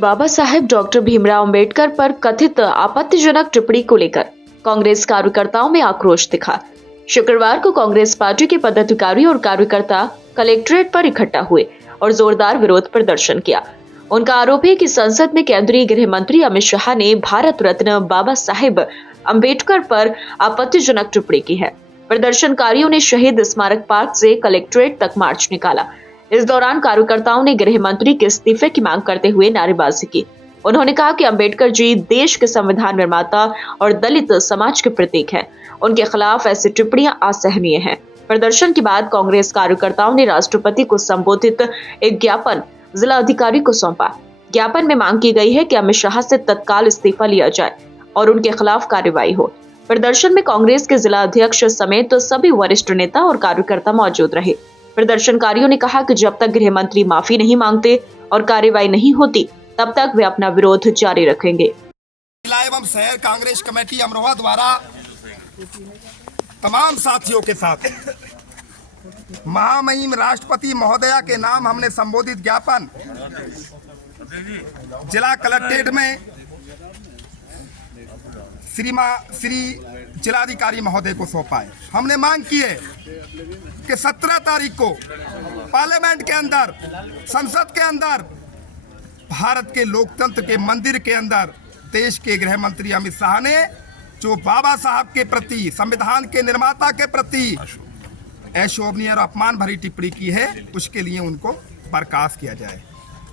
Baba Saheb doctor Bhimrao Ambedkar पर कथित आपत्तिजनक टिप्पणी को लेकर कांग्रेस कार्यकर्ताओं में आक्रोश दिखा। शुक्रवार को कांग्रेस पार्टी के पदाधिकारी और कार्यकर्ता कलेक्ट्रेट पर इकट्ठा हुए और जोरदार विरोध प्रदर्शन किया। उनका आरोप है कि संसद में केंद्रीय गृह मंत्री अमित शाह ने भारत रत्न बाबा साहेब अंबेडकर पर आपत्तिजनक टिप्पणी की है। प्रदर्शनकारियों ने शहीद स्मारक पार्क से कलेक्ट्रेट तक मार्च निकाला। इस दौरान कार्यकर्ताओं ने गृह मंत्री के इस्तीफे की मांग करते हुए नारेबाजी की। उन्होंने कहा कि अंबेडकर जी देश के संविधान निर्माता और दलित समाज के प्रतीक हैं। उनके खिलाफ ऐसी टिप्पणियां असहनीय हैं। प्रदर्शन के बाद कांग्रेस कार्यकर्ताओं ने राष्ट्रपति को संबोधित एक ज्ञापन जिला अधिकारी को सौंपा। ज्ञापन में मांग की गई है कि अमित शाह से तत्काल इस्तीफा लिया जाए और उनके खिलाफ कार्रवाई हो। प्रदर्शन में कांग्रेस के जिला अध्यक्ष समेत सभी वरिष्ठ नेता और कार्यकर्ता मौजूद रहे। प्रदर्शनकारियों ने कहा कि जब तक गृह मंत्री माफी नहीं मांगते और कार्रवाई नहीं होती तब तक वे अपना विरोध जारी रखेंगे। जिला एवं शहर कांग्रेस कमेटी अमरोहा द्वारा तमाम साथियों के साथ महामहिम राष्ट्रपति महोदया के नाम हमने संबोधित ज्ञापन जिला कलेक्ट्रेट में श्री जिलाधिकारी महोदय को सौंपा है। हमने मांग की है कि 17 तारीख को पार्लियामेंट के अंदर, संसद के अंदर, भारत के लोकतंत्र के मंदिर के अंदर देश के गृह मंत्री अमित शाह ने जो बाबा साहब के प्रति, संविधान के निर्माता के प्रति अशोभनीय और अपमान भरी टिप्पणी की है, उसके लिए उनको बर्खास्त किया जाए।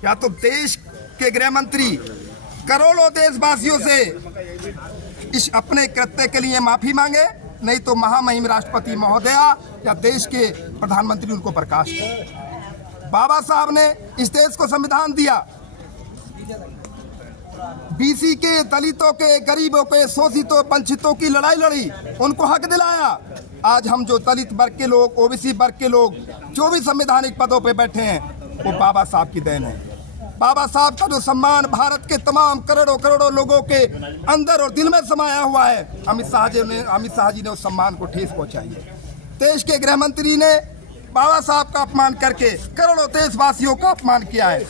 या तो देश के गृह मंत्री करोड़ों देशवासियों से इस अपने कृत्य के लिए माफी मांगे, नहीं तो महामहिम राष्ट्रपति महोदया या देश के प्रधानमंत्री उनको बर्खास्त करें। बाबा साहब ने इस देश को संविधान दिया, बीसी के, दलितों के, गरीबों के, शोषितों, वंचितों की लड़ाई लड़ी, उनको हक दिलाया। आज हम जो दलित वर्ग के लोग, ओबीसी वर्ग के लोग जो भी संवैधानिक पदों पे बैठे हैं, वो बाबा साहब की देन है। बाबा साहब का जो सम्मान भारत के तमाम करोड़ों लोगों के अंदर और दिल में समाया हुआ है, अमित शाह जी ने उस सम्मान को ठेस पहुंचाई है। देश के गृह मंत्री ने बाबा साहब का अपमान करके करोड़ों देशवासियों का अपमान किया है,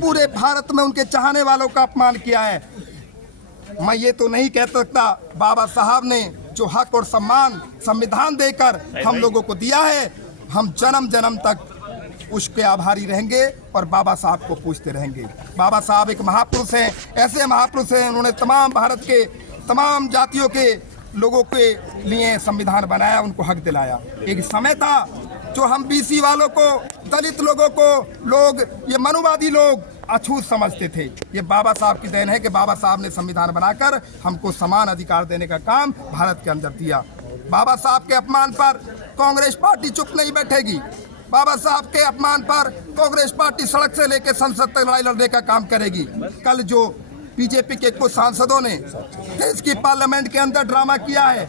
पूरे भारत में उनके चाहने वालों का अपमान किया है। मैं ये तो नहीं कह सकता, बाबा साहब ने जो हक और सम्मान संविधान देकर हम लोगों को दिया है, हम जन्म जन्म तक उसके आभारी रहेंगे और बाबा साहब को पूछते रहेंगे। बाबा साहब एक महापुरुष हैं, ऐसे महापुरुष हैं, उन्होंने तमाम भारत के तमाम जातियों के लोगों के लिए संविधान बनाया, उनको हक दिलाया। एक समय था जो हम बीसी वालों को, दलित लोगों को लोग, ये मनुवादी लोग अछूत समझते थे। ये बाबा साहब की देन है कि बाबा साहब ने संविधान बनाकर हमको समान अधिकार देने का काम भारत के अंदर दिया। बाबा साहब के अपमान पर कांग्रेस पार्टी चुप नहीं बैठेगी। बाबा साहब के अपमान पर कांग्रेस पार्टी सड़क से लेकर संसद तक लड़ाई लड़ने का काम करेगी। कल जो बीजेपी के कुछ सांसदों ने देश की पार्लियामेंट के अंदर ड्रामा किया है,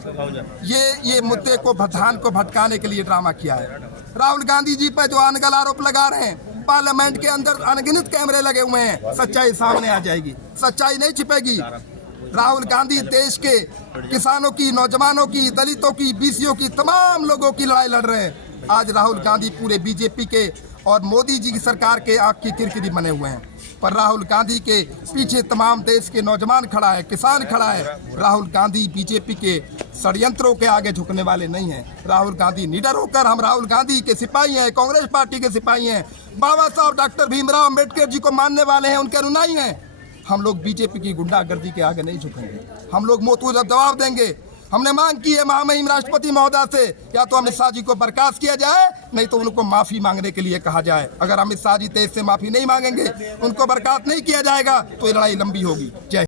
ये मुद्दे को, ध्यान को भटकाने के लिए ड्रामा किया है। राहुल गांधी जी पर जो अनगल आरोप लगा रहे हैं, पार्लियामेंट के अंदर अनगिनत कैमरे लगे हुए हैं, सच्चाई सामने आ जाएगी, सच्चाई नहीं छिपेगी। राहुल गांधी देश के किसानों की, नौजवानों की, दलितों की, बीसीओ की, तमाम लोगों की लड़ाई लड़ रहे हैं। आज राहुल गांधी पूरे बीजेपी के और मोदी जी की सरकार के आंख की किरकिरी बने हुए हैं, पर राहुल गांधी के पीछे तमाम देश के नौजवान खड़ा है, किसान खड़ा है। राहुल गांधी बीजेपी के षड्यंत्रों के आगे झुकने वाले नहीं हैं। राहुल गांधी निडर होकर, हम राहुल गांधी के सिपाही हैं, कांग्रेस पार्टी के सिपाही हैं, बाबा साहब डॉक्टर भीमराव अंबेडकर जी को मानने वाले हैं, उनके अनुयायी हैं। हम लोग बीजेपी की गुंडागर्दी के आगे नहीं झुकेंगे, हम लोग मुंहतोड़ जवाब देंगे। हमने मांग की है महामहिम राष्ट्रपति महोदय से, या तो अमित शाह जी को बर्खास्त किया जाए, नहीं तो उनको माफी मांगने के लिए कहा जाए। अगर अमित शाह जी देश से माफी नहीं मांगेंगे, उनको बर्खास्त नहीं किया जाएगा, तो ये लड़ाई लंबी होगी। जय